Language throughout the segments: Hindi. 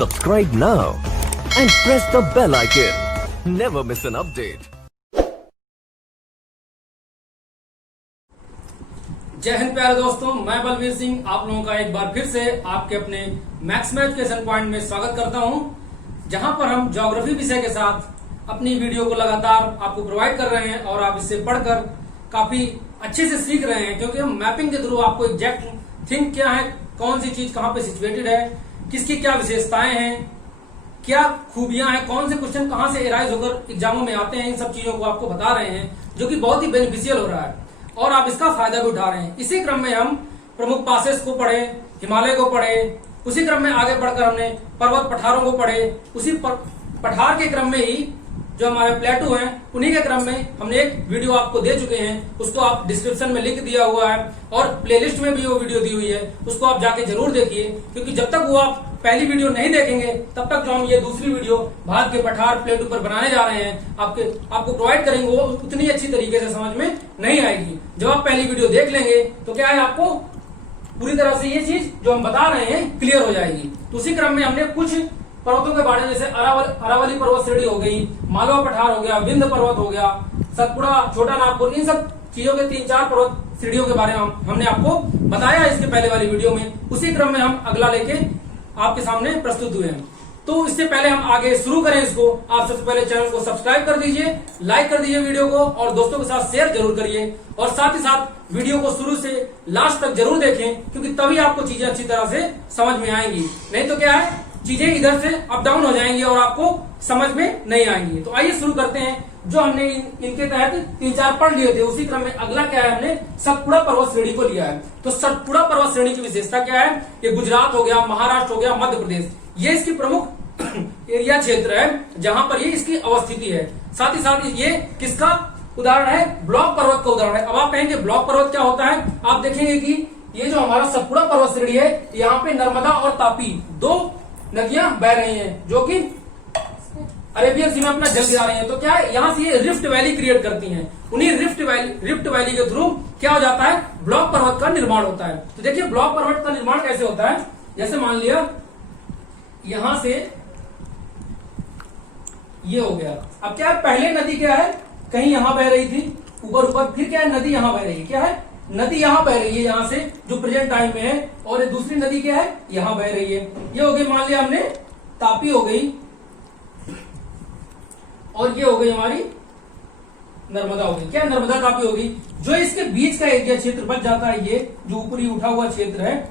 Subscribe now and press the bell icon. Never miss an update. जय हिंद प्यारे दोस्तों, मैं बलवीर सिंह आप लोगों का एक बार फिर से आपके अपने मैक्स में एजुकेशन पॉइंट में स्वागत करता हूं, जहां पर हम ज्योग्राफी विषय के साथ अपनी वीडियो को लगातार आपको प्रोवाइड कर रहे हैं और आप इससे पढ़कर काफी अच्छे से सीख रहे हैं, क्योंकि हम मैपिंग के थ्रू आपको एग्जैक्ट थिंग क्या है, कौन सी चीज कहां पे सिचुएटेड है, किसकी क्या विशेषताएं हैं, क्या खूबियां हैं, कौन से क्वेश्चन कहां से एराइज होकर एग्जामों में आते हैं, इन सब चीजों को आपको बता रहे हैं, जो कि बहुत ही बेनिफिशियल हो रहा है और आप इसका फायदा भी उठा रहे हैं। इसी क्रम में हम प्रमुख पासेस को पढ़े, हिमालय को पढ़े, उसी क्रम में आगे बढ़कर हमने पर्वत पठारों को पढ़े, उसी पठार के क्रम में ही जो हमारे प्लेटू हैं उन्हीं के क्रम में हमने एक वीडियो आपको दे चुके हैं, उसको आप डिस्क्रिप्शन में लिंक दिया हुआ है और प्लेलिस्ट में भी वो वीडियो दी हुई है, उसको आप जाके जरूर देखिए, क्योंकि जब तक वो आप पहली वीडियो नहीं देखेंगे तब तक जो हम ये दूसरी वीडियो भारत के पठार प्लेटू पर बनाने जा रहे हैं आपको प्रोवाइड करेंगे, वो उतनी अच्छी तरीके से समझ में नहीं आएगी। जब आप पहली वीडियो देख लेंगे तो क्या है, आपको पूरी तरह से ये चीज जो हम बता रहे हैं क्लियर हो जाएगी। तो उसी क्रम में हमने कुछ पर्वतों के बारे में, जैसे अरावली पर्वत श्रेणी हो गई, मालवा पठार हो गया, विंध्य पर्वत हो गया, सतपुड़ा, छोटा नागपुर, इन सब चीजों के 3-4 पर्वत श्रेणियों के बारे में हमने आपको बताया इसके पहले वाली वीडियो में। उसी क्रम में हम अगला लेके आपके सामने प्रस्तुत हुए हैं। तो इससे पहले हम आगे शुरू करें इसको, आप सबसे पहले चैनल को सब्सक्राइब कर दीजिए, लाइक कर दीजिए वीडियो को और दोस्तों के साथ शेयर जरूर करिए, और साथ ही साथ वीडियो को शुरू से लास्ट तक जरूर देखें, क्योंकि तभी आपको चीजें अच्छी तरह से समझ में आएंगी। नहीं तो क्या है, चीजें इधर से अप डाउन हो जाएंगी और आपको समझ में नहीं आएंगी। तो आइए शुरू करते हैं। जो हमने इनके तहत 3-4 पढ़ लिए थे, उसी क्रम में अगला क्या है, हमने सतपुड़ा पर्वत श्रेणी को लिया है। तो सतपुड़ा पर्वत श्रेणी की विशेषता क्या है, ये गुजरात हो गया, महाराष्ट्र हो गया, मध्य प्रदेश, ये इसकी प्रमुख एरिया क्षेत्र है जहां पर ये इसकी अवस्थिति है। साथ ही साथ ये किसका उदाहरण है, ब्लॉक पर्वत का उदाहरण है। अब आप कहेंगे ब्लॉक पर्वत क्या होता है, आप देखेंगे कि ये जो हमारा सतपुड़ा पर्वत श्रेणी है, यहाँ पे नर्मदा और तापी दो नदियां बह रही हैं, जो कि अरेबियन सी में अपना जल गिरा रही हैं। तो क्या है, यहाँ से ये रिफ्ट वैली क्रिएट करती हैं, उन्हीं रिफ्ट वैली के थ्रू क्या हो जाता है, ब्लॉक पर्वत का निर्माण होता है। तो देखिए ब्लॉक पर्वत का निर्माण कैसे होता है, जैसे मान लिया यहां से ये हो गया। अब क्या है, पहले नदी क्या है, कहीं यहां बह रही थी ऊपर, फिर क्या है, नदी यहां बह रही है, क्या है, नदी यहां बह रही है, यहां से जो प्रेजेंट टाइम में है, और दूसरी नदी क्या है, यहां बह रही है। ये हो गई, मान लिया हमने तापी हो गई, और ये हो गई हमारी नर्मदा हो गई। क्या नर्मदा तापी होगी, जो इसके बीच का एरिया क्षेत्र बच जाता है, ये जो ऊपरी उठा हुआ क्षेत्र है,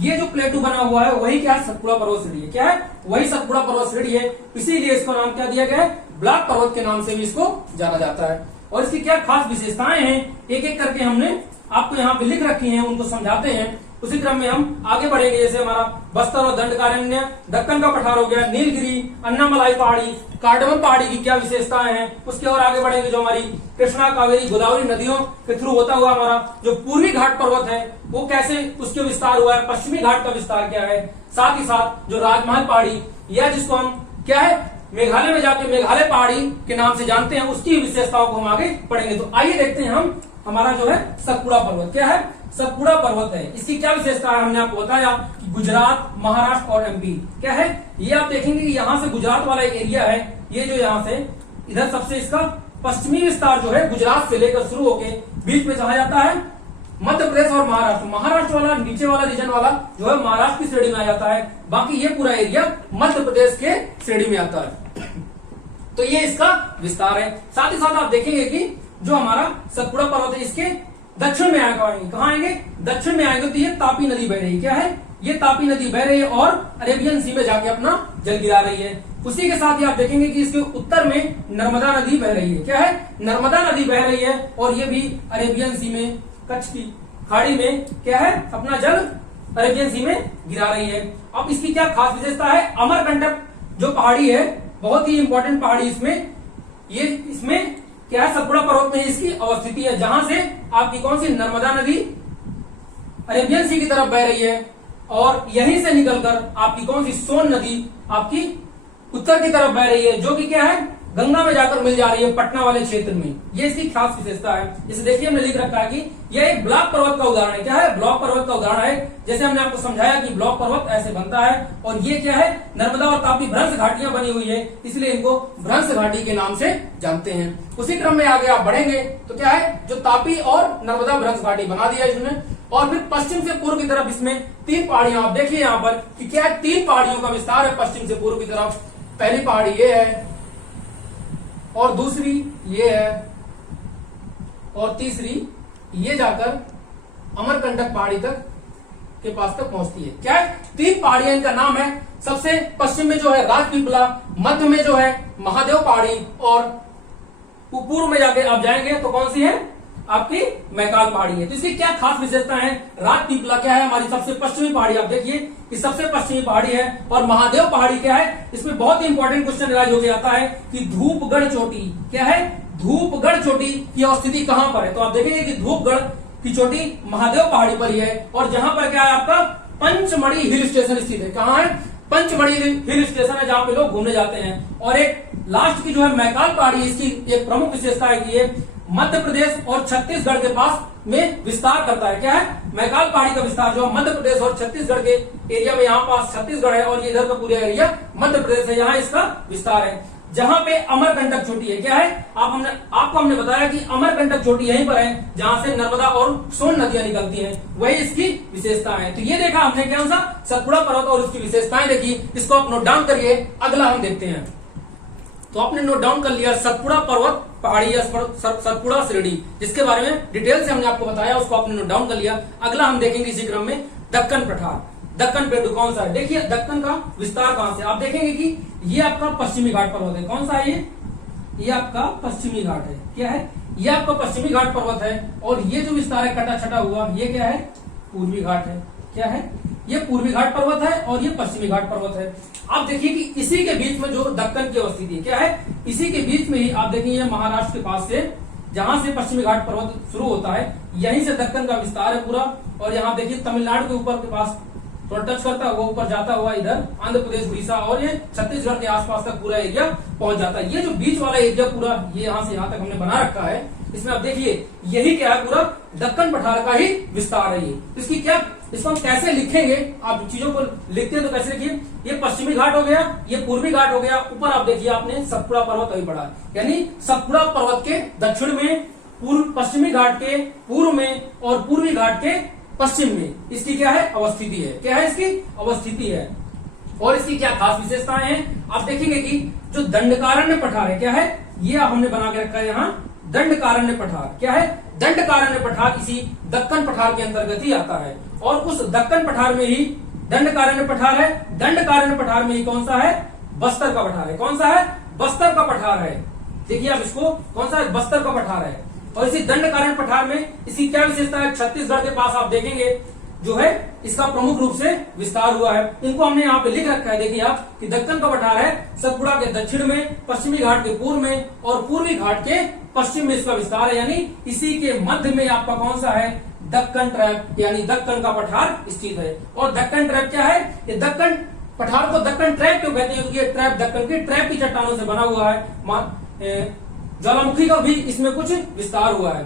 ये जो प्लेटू बना हुआ है वही क्या है, सतपुड़ा पर्वत श्रेणी है। क्या है, वही सतपुड़ा पर्वत श्रेणी है, इसीलिए इसका नाम क्या दिया गया है, ब्लॉक पर्वत के नाम से भी इसको जाना जाता है। और इसकी क्या खास विशेषताएं हैं, एक एक करके हमने आपको यहाँ पे लिख रखी हैं, उनको समझाते हैं। उसी क्रम में हम आगे बढ़ेंगे। जैसे हमारा बस्तर और दंडकारण्य, दक्कन का पठार हो गया, नीलगिरी, अन्नामलाई पहाड़ी, कार्डमम पहाड़ी की क्या विशेषताएं हैं, उसके और आगे बढ़ेंगे। जो हमारी कृष्णा, कावेरी, गोदावरी नदियों के थ्रू होता हुआ हमारा जो पूर्वी घाट पर्वत है, वो कैसे उसके विस्तार हुआ है, पश्चिमी घाट का विस्तार क्या है, साथ ही साथ जो राजमहल पहाड़ी, या जिसको हम क्या है, मेघालय में जाके मेघालय पहाड़ी के नाम से जानते हैं, उसकी विशेषताओं को हम आगे पढ़ेंगे। तो आइए देखते हैं हम, हमारा जो है सतपुड़ा पर्वत क्या है, सतपुड़ा पर्वत है, इसकी क्या विशेषता है, हमने आपको बताया कि गुजरात, महाराष्ट्र और एमपी क्या है, ये आप देखेंगे कि यहाँ से गुजरात वाला एरिया है, ये जो यहाँ से इधर सबसे इसका पश्चिमी विस्तार जो है गुजरात से लेकर शुरू होके बीच में चला जाता है मध्य प्रदेश और महाराष्ट्र। महाराष्ट्र वाला नीचे वाला रीजन वाला जो है महाराष्ट्र की श्रेणी में आ जाता है, बाकी ये पूरा एरिया मध्य प्रदेश के श्रेणी में आता है। तो ये इसका विस्तार है। साथ ही साथ आप देखेंगे कि जो हमारा सतपुड़ा पर्वत है, इसके दक्षिण में आएंगे, कहाँ आएंगे, दक्षिण में आएंगे, तो ये तापी नदी बह रही है। क्या है, ये तापी नदी बह रही है और अरेबियन सी में जाके अपना जल गिरा रही है। उसी के साथ ही आप देखेंगे कि इसके उत्तर में नर्मदा नदी बह रही है। क्या है, नर्मदा नदी बह रही है और ये भी अरेबियन सी में, कच्छ की खाड़ी में क्या है, अपना जल अरेबियन सी में गिरा रही है। अब इसकी क्या खास विशेषता है, अमरकंटक जो पहाड़ी है, बहुत ही इंपॉर्टेंट पहाड़ी, इसमें क्या है, सतपुड़ा पर्वत में इसकी अवस्थिति है, जहां से आपकी कौन सी, नर्मदा नदी अरेबियन सी की तरफ बह रही है, और यहीं से निकलकर आपकी कौन सी, सोन नदी आपकी उत्तर की तरफ बह रही है, जो कि क्या है, गंगा में जाकर मिल जा रही है पटना वाले क्षेत्र में। ये इसकी खास विशेषता है। इसे देखिए हमने लिख रखा है कि यह एक ब्लॉक पर्वत का उदाहरण है। क्या है? ब्लॉक पर्वत का उदाहरण है। जैसे हमने आपको समझाया कि ब्लॉक पर्वत ऐसे बनता है और ये क्या है, नर्मदा और ताप्ती भ्रंश घाटियां बनी हुई है, इसलिए इनको भ्रंश घाटी के नाम से जानते हैं। उसी क्रम में आगे आप बढ़ेंगे तो क्या है, जो तापी और नर्मदा भ्रंश घाटी बना दिया इसने, और फिर पश्चिम से पूर्व की तरफ इसमें 3 पहाड़ियां, आप देखिए यहाँ पर कि क्या है, 3 पहाड़ियों का विस्तार है पश्चिम से पूर्व की तरफ। पहली पहाड़ी ये है और दूसरी ये है और तीसरी ये जाकर अमरकंटक पहाड़ी तक के पास तक पहुंचती है। क्या है? 3 पहाड़ियां, इनका नाम है। सबसे पश्चिम में जो है राजपीपला, मध्य में जो है महादेव पहाड़ी, और पूर्व में जाके आप जाएंगे तो कौन सी है, आपकी मैकाल पहाड़ी है। तो इसकी क्या खास विशेषता है? राजपीपला क्या है, हमारी सबसे पश्चिमी पहाड़ी, आप देखिए कि सबसे पश्चिमी पहाड़ी है। और महादेव पहाड़ी क्या है, इसमें बहुत ही इंपॉर्टेंट क्वेश्चन राइज होकर आता है कि धूपगढ़ चोटी क्या है, धूपगढ़ चोटी की अवस्थिति कहां पर है। तो आप देखेंगे कि धूपगढ़ की चोटी महादेव पहाड़ी पर ही है, और जहां पर क्या है आपका पंचमढ़ी हिल स्टेशन स्थित है। कहां है? पंचमढ़ी हिल स्टेशन है, जहां पे लोग घूमने जाते हैं। और एक लास्ट की जो है मैकाल पहाड़ी, इसकी एक प्रमुख विशेषता है कि ये मध्य प्रदेश और छत्तीसगढ़ के पास में विस्तार करता है। क्या है? मैकाल पहाड़ी का विस्तार जो मध्य प्रदेश और छत्तीसगढ़ के एरिया में, यहाँ पास छत्तीसगढ़ है और ये इधर का पूरा एरिया मध्य प्रदेश है, यहाँ इसका विस्तार है। जहां पे अमरकंटक चोटी है, क्या है, आपको हमने बताया कि अमरकंटक चोटी यहीं पर है जहां से नर्मदा और सोन नदियां निकलती हैं, वही इसकी विशेषता है। तो ये देखा हमने क्या सा, सतपुड़ा पर्वत और उसकी विशेषताएं देखी। इसको आप नोट डाउन करिए, अगला हम देखते हैं। तो आपने नोट डाउन कर लिया सतपुड़ा पर्वत पहाड़ी या सतपुड़ा श्रेणी, जिसके बारे में डिटेल से हमने आपको बताया, उसको आपने नोट डाउन कर लिया। अगला हम देखेंगे इसी क्रम में दक्कन पठार। दक्कन पेड़ कौन सा है? देखिए दक्कन का विस्तार कहां से, आप देखेंगे कि ये आपका पश्चिमी घाट पर्वत है। कौन सा है ये आपका पश्चिमी घाट है। क्या है? ये आपका पश्चिमी घाट पर्वत है, और ये जो विस्तार है कटा छटा हुआ, ये क्या है, पूर्वी घाट है। क्या है? ये पूर्वी घाट पर्वत है और ये पश्चिमी घाट पर्वत है। आप देखिए कि इसी के बीच में जो दक्कन की अवस्थिति है, क्या है, इसी के बीच में ही आप देखिए महाराष्ट्र के पास से, जहां से पश्चिमी घाट पर्वत शुरू होता है, यहीं से दक्कन का विस्तार है पूरा। और यहाँ देखिए तमिलनाडु के ऊपर के पास थोड़ा टच करता हुआ ऊपर जाता हुआ इधर आंध्र प्रदेश, उड़ीसा और ये छत्तीसगढ़ के आसपास तक पूरा एरिया पहुंच जाता है। ये जो बीच वाला एरिया पूरा, ये यहाँ से यहाँ तक हमने बना रखा है, इसमें आप देखिए यही क्या है, पूरा दक्कन पठार का ही विस्तार है ये। इसकी क्या, इसको हम कैसे लिखेंगे, आप चीजों को लिखते हैं तो कैसे लिखिए, ये पश्चिमी घाट हो गया, ये पूर्वी घाट हो गया, ऊपर आप देखिए आपने सतपुड़ा पर्वत अभी पढ़ा, यानी सतपुड़ा पर्वत के दक्षिण में, पश्चिमी घाट के पूर्व में और पूर्वी घाट के पश्चिम में इसकी क्या है, अवस्थिति है। क्या है इसकी अवस्थिति है। और इसकी क्या खास विशेषताएं हैं, आप देखेंगे कि जो दंडकारण्य पठार है, क्या है, ये हमने बना के रखा है यहाँ, दंडकारण्य पठार। क्या है? दंडकारण्य पठार इसी दक्कन पठार के अंतर्गत ही आता है, और उस दक्कन पठार में ही दंडकारण्य पठार है। दंडकारण्य पठार में ही कौन सा है, बस्तर का पठार है। कौन सा है, बस्तर का पठार है। देखिए आप इसको, कौन सा है, बस्तर का पठार है। और इसी दंडकारण्य पठार में इसकी क्या विशेषता है, छत्तीसगढ़ के पास आप देखेंगे जो है इसका प्रमुख रूप से विस्तार हुआ है। इनको हमने यहाँ पे लिख रखा है, देखिए आप कि दक्कन का पठार है सतपुड़ा के दक्षिण में, पश्चिमी घाट के पूर्व में और पूर्वी घाट के पश्चिम में इसका विस्तार है, यानी इसी के मध्य में आपका कौन सा है, दक्कन ट्रैप, यानी दक्कन का पठार स्थित है। और दक्कन ट्रैप क्या है, ये दक्कन पठार को दक्कन ट्रैप क्यों कहते हैं, क्योंकि ये ट्रैप दक्कन के ट्रैप की चट्टानों से बना हुआ है। ज्वालामुखी का भी इसमें कुछ विस्तार हुआ है,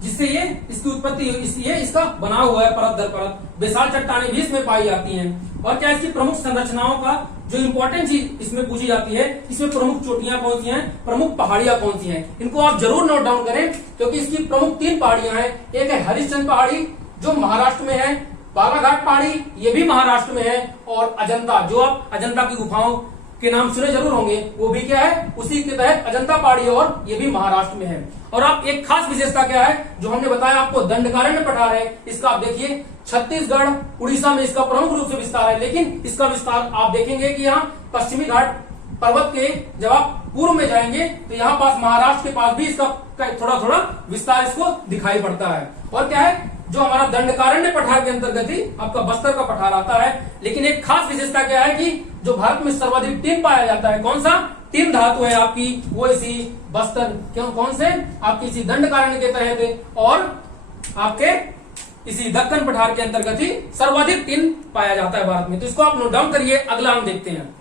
जिससे ये इसकी उत्पत्ति, ये इसका बना हुआ है परत दर परत। विशाल चट्टानें भी इसमें पाई जाती हैं। और क्या इसकी प्रमुख संरचनाओं का जो इंपॉर्टेंट चीज इसमें पूछी जाती है, इसमें प्रमुख चोटियां कौन सी हैं, प्रमुख पहाड़ियां कौन सी हैं, इनको आप जरूर नोट डाउन करें, क्योंकि इसकी प्रमुख 3 पहाड़ियां हैं। एक है हरिश्चंद्र पहाड़ी जो महाराष्ट्र में है, बालाघाट पहाड़ी ये भी महाराष्ट्र में है, और अजंता, जो आप अजंता की गुफाओं के नाम सुने जरूर होंगे, वो भी क्या है, उसी के तहत अजंता पहाड़ी, और ये भी महाराष्ट्र में है। और आप एक खास विशेषता क्या है, जो हमने बताया आपको, दंडकारण्य पठार है, इसका आप देखिए छत्तीसगढ़ उड़ीसा में इसका प्रमुख रूप से विस्तार है, लेकिन इसका विस्तार आप देखेंगे कि यहाँ पश्चिमी घाट पर्वत के जब आप पूर्व में जाएंगे तो यहाँ पास महाराष्ट्र के पास भी इसका थोड़ा थोड़ा विस्तार इसको दिखाई पड़ता है। और क्या है, जो हमारा दंडकारण्य पठार के अंतर्गत ही आपका बस्तर का पठार आता है। लेकिन एक खास विशेषता क्या है कि जो भारत में सर्वाधिक टिन पाया जाता है, कौन सा टिन धातु है आपकी, वो इसी बस्तर, क्यों, कौन से, आपकी इसी दंडकारण्य के तहत और आपके इसी दक्कन पठार के अंतर्गत ही सर्वाधिक टिन पाया जाता है भारत में। तो इसको आप नोट डाउन करिए, अगला हम देखते हैं।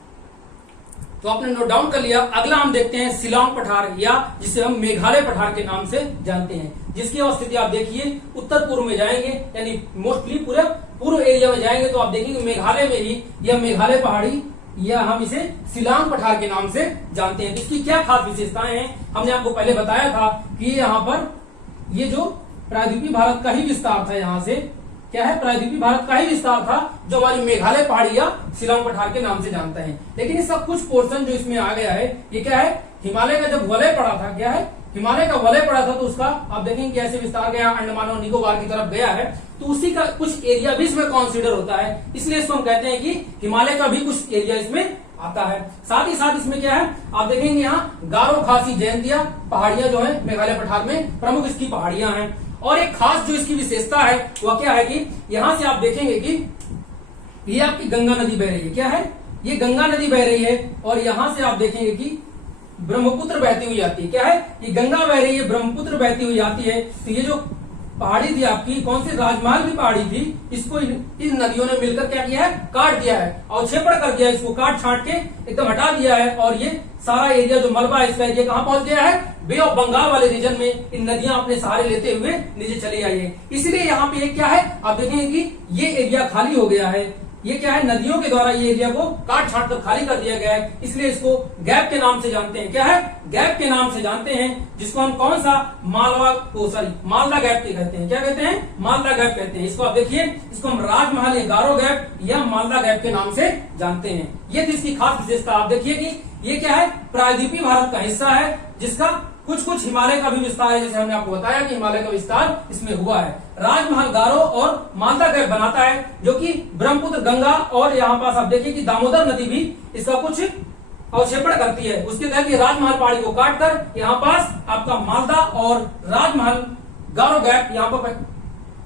तो आपने नोट डाउन कर लिया। अगला हम देखते हैं शिलांग पठार, या जिसे हम मेघालय पठार के नाम से जानते हैं, जिसकी अवस्थिति आप देखिए उत्तर पूर्व में जाएंगे, यानी मोस्टली पूरे पूर्व एरिया में जाएंगे तो आप देखेंगे मेघालय में ही यह मेघालय पहाड़ी, या हम इसे शिलांग पठार के नाम से जानते हैं। तो इसकी क्या खास विशेषताएं हैं, हमने आपको पहले बताया था कि यहाँ पर ये जो प्रायद्वीपीय भारत का ही विस्तार था, यहाँ से क्या है, प्रायद्वीपीय भारत का ही विस्तार था जो हमारी मेघालय पहाड़ी या शिलांग पठार के नाम से जानते हैं। लेकिन इसका कुछ पोर्शन जो इसमें आ गया है, ये क्या है, हिमालय का जब वलय पड़ा था, क्या है, हिमालय का वलय पड़ा था तो उसका आप देखेंगे कैसे विस्तार गया अंडमान और निकोबार की तरफ गया है, तो उसी का कुछ एरिया भी इसमें कंसीडर होता है, इसलिए इसको हम कहते हैं कि हिमालय का भी कुछ एरिया इसमें आता है। साथ ही साथ इसमें क्या है, आप देखेंगे यहाँ गारो, खासी, जयंतिया पहाड़ियां जो है मेघालय पठार में प्रमुख इसकी पहाड़ियां हैं। और एक खास जो इसकी विशेषता है वह क्या है कि यहाँ से आप देखेंगे कि ये आपकी गंगा नदी बह रही है, क्या है, ये गंगा नदी बह रही है, और यहां से आप देखेंगे कि ब्रह्मपुत्र बहती हुई आती है, क्या है, ये गंगा बह रही है, ब्रह्मपुत्र बहती हुई आती है। तो ये जो पहाड़ी थी आपकी, कौन सी, राजमहल की पहाड़ी थी, इसको इन नदियों ने मिलकर क्या किया है, काट दिया है, और छेपड़ कर दिया है, इसको काट छाट के एकदम हटा दिया है, और ये सारा एरिया जो मलबा है इसका एरिया कहाँ पहुंच गया है, बे ऑफ बंगाल वाले रीजन में इन नदियां अपने सहारे लेते हुए नीचे चली आई है। इसलिए यहाँ पे क्या है, आप देखेंगे कि ये एरिया खाली हो गया है, ये क्या है, नदियों के द्वारा ये एरिया को काट छाट कर खाली कर दिया गया है, इसलिए इसको गैप के नाम से जानते हैं, क्या है, गैप के नाम से जानते हैं, जिसको हम कौन सा, मालदा गैप कहते हैं, क्या कहते हैं, मालदा गैप कहते हैं। इसको आप देखिए, इसको हम राजमहल या गारो गैप या मालदा गैप के नाम से जानते हैं। ये थी इसकी खास विशेषता। आप देखिए कि ये क्या है, प्रायद्वीपीय भारत का हिस्सा है, जिसका कुछ कुछ हिमालय का भी विस्तार है, जैसे हमने आपको बताया कि हिमालय का विस्तार इसमें हुआ है। राजमहल गारो और मालदा गैप बनाता है, जो कि ब्रह्मपुत्र, गंगा और यहाँ पास आप देखिए कि दामोदर नदी भी इसका कुछ अवक्षेपण करती है। उसके तहत राजमहल पहाड़ी को काटकर यहाँ पास आपका मालदा और राजमहल गारो गैप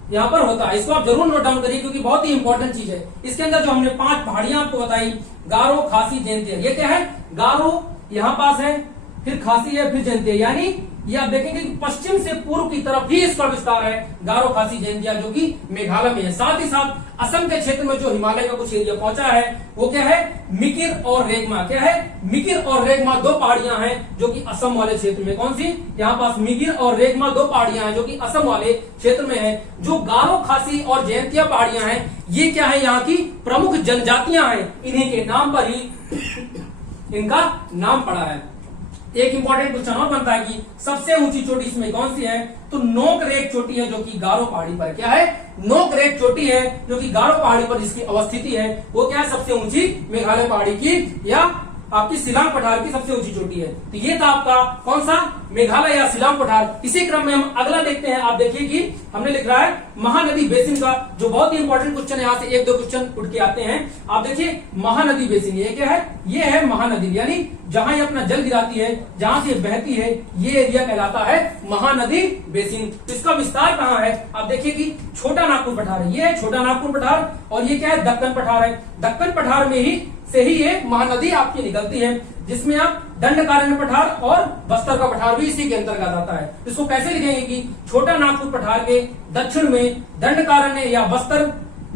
यहाँ पर होता है। इसको आप जरूर नोट डाउन करिए, क्योंकि बहुत ही इंपॉर्टेंट चीज है। इसके अंदर जो हमने 5 पहाड़ियां आपको बताई, गारो, खासी, जयंतिया, ये क्या है, गारो यहाँ पास है, फिर खासी है, फिर जयंतिया, यानी ये आप देखेंगे कि पश्चिम से पूर्व की तरफ ही इसका विस्तार है, गारो, खासी, जयंतिया, जो कि मेघालय में है। साथ ही साथ असम के क्षेत्र में जो हिमालय का कुछ एरिया पहुंचा है वो क्या है, मिकिर और रेगमा, क्या है, मिकिर और रेगमा 2 पहाड़ियां हैं जो कि असम वाले क्षेत्र में, कौन सी, यहाँ पास मिकिर और रेगमा 2 पहाड़ियां हैं जो कि असम वाले क्षेत्र में है। जो गारो, खासी और जयंतिया पहाड़ियां हैं, ये क्या है, यहाँ की प्रमुख जनजातियां हैं, इन्हीं के नाम पर ही इनका नाम पड़ा है। एक इंपॉर्टेंट क्वेश्चन और बनता है कि सबसे ऊंची चोटी इसमें कौन सी है, तो नोकरेक चोटी है, जो कि गारो पहाड़ी पर, क्या है, नोकरेक चोटी है, जो कि गारो पहाड़ी पर जिसकी अवस्थिति है वो क्या है, सबसे ऊंची मेघालय पहाड़ी की या आपकी शिलांग पठार की सबसे ऊंची चोटी है। तो ये था आपका कौन सा, मेघालय या शिलांग पठार। इसी क्रम में हम अगला देखते हैं। आप देखिए कि हमने लिख रहा है महानदी बेसिन का, जो बहुत ही इंपॉर्टेंट क्वेश्चन है, यहाँ से 1-2 क्वेश्चन उठ के आते हैं। आप देखिए महानदी बेसिन, ये क्या है, ये है महानदी, यानी जहां ये अपना जल गिराती है, जहां से बहती है, ये एरिया कहलाता है महानदी बेसिन। इसका विस्तार कहाँ है, आप देखिए कि छोटा नागपुर पठार है, ये है छोटा नागपुर पठार, और ये क्या है, दक्कन पठार है। दक्कन पठार में ही से ही ये महानदी आपकी निकलती है, जिसमें आप दंडकारण्य पठार और बस्तर का पठार भी इसी के अंतर्गत आता है। इसको कैसे लिखेंगे कि छोटा नागपुर पठार के दक्षिण में दंडकारण्य या बस्तर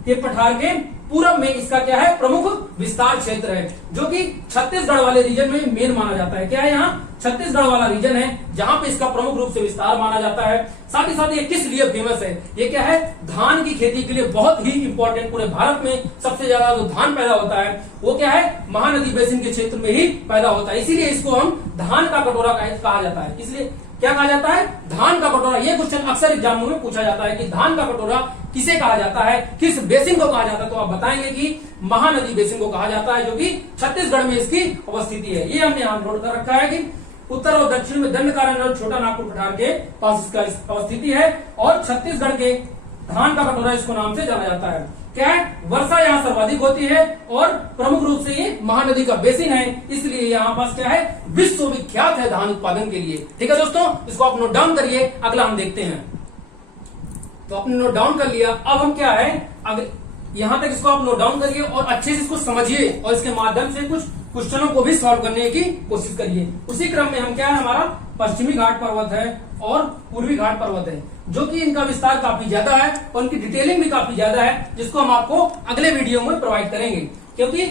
के पठार के पूरब में इसका क्या है, प्रमुख विस्तार क्षेत्र है, जो कि छत्तीसगढ़ वाले रीजन में मेन माना जाता है। क्या है, यहाँ छत्तीसगढ़ वाला रीजन है जहां पे इसका प्रमुख रूप से विस्तार माना जाता है। साथ ही साथ ये किस लिए फेमस है, ये क्या है, धान की खेती के लिए बहुत ही इंपॉर्टेंट, पूरे भारत में सबसे ज्यादा जो धान पैदा होता है वो क्या है, महानदी बेसिन के क्षेत्र में ही पैदा होता है। इसीलिए इसको हम धान का कटोरा कहा जाता है। इसलिए क्या कहा जाता है, धान का कटोरा। ये क्वेश्चन अक्सर एग्जामों में पूछा जाता है कि धान का कटोरा किसे कहा जाता है, किस बेसिन को कहा जाता है, तो आप बताएंगे कि महानदी बेसिन को कहा जाता है, जो कि छत्तीसगढ़ में इसकी अवस्थिति है। ये हमने यहां नोट कर रखा है कि उत्तर और दक्षिण में दंडकारण्य और छोटा नागपुर पठार के पास इसका अवस्थिति है, और छत्तीसगढ़ के धान का कटोरा इसको नाम से जाना जाता है। क्या है, वर्षा यहाँ सर्वाधिक होती है और प्रमुख रूप से ये महानदी का बेसिन है, इसलिए यहाँ पास क्या है, विश्वविख्यात है धान उत्पादन के लिए। ठीक है दोस्तों, इसको आप नोट डाउन करिए। अगला हम देखते हैं। तो आपने नोट डाउन कर लिया, अब हम क्या है, अगर यहां तक इसको आप नोट डाउन करिए और अच्छे से इसको समझिए, और इसके माध्यम से कुछ क्वेश्चनों को भी सॉल्व करने की कोशिश करिए। उसी क्रम में हम क्या है, हमारा पश्चिमी घाट पर्वत है और पूर्वी घाट पर्वत है, जो कि इनका विस्तार काफी ज्यादा है और उनकी डिटेलिंग भी काफी ज्यादा है, जिसको हम आपको अगले वीडियो में प्रोवाइड करेंगे। क्योंकि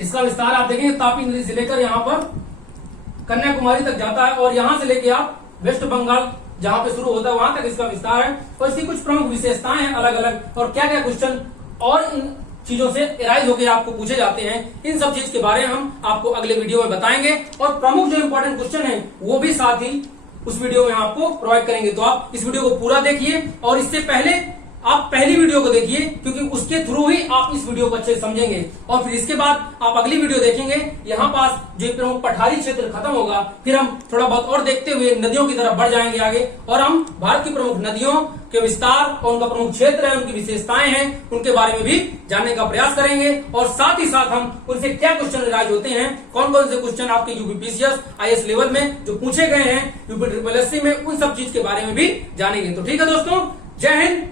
इसका विस्तार आप देखेंगे तापी नदी से लेकर यहाँ पर कन्याकुमारी तक जाता है और यहाँ से लेके आप वेस्ट बंगाल जहाँ पे शुरू होता है वहां तक इसका विस्तार है। और इसकी कुछ प्रमुख विशेषताएं हैं अलग अलग, और क्या क्या क्वेश्चन और इन चीजों से एराइज होकर आपको पूछे जाते हैं, इन सब चीज के बारे में हम आपको अगले वीडियो में बताएंगे। और प्रमुख जो इंपॉर्टेंट क्वेश्चन है वो भी साथ ही उस वीडियो में आपको प्रोवाइड करेंगे। तो आप इस वीडियो को पूरा देखिए और इससे पहले आप पहली वीडियो को देखिए, क्योंकि उसके थ्रू ही आप इस वीडियो को अच्छे से समझेंगे। और फिर इसके बाद आप अगली वीडियो देखेंगे, यहाँ पास जो प्रमुख पठारी क्षेत्र खत्म होगा, फिर हम थोड़ा बहुत और देखते हुए नदियों की तरफ बढ़ जाएंगे आगे, और हम भारत की प्रमुख नदियों के विस्तार और उनका प्रमुख क्षेत्र है, उनकी विशेषताएं हैं, उनके बारे में भी जानने का प्रयास करेंगे। और साथ ही साथ हम उनसे क्या क्वेश्चन राइज होते हैं, कौन कौन से क्वेश्चन आपके यूपीपीसीएस आईएएस लेवल में जो पूछे गए हैं, यूपी ट्रिपल एससी में, उन सब चीज के बारे में भी जानेंगे। तो ठीक है दोस्तों, जय हिंद,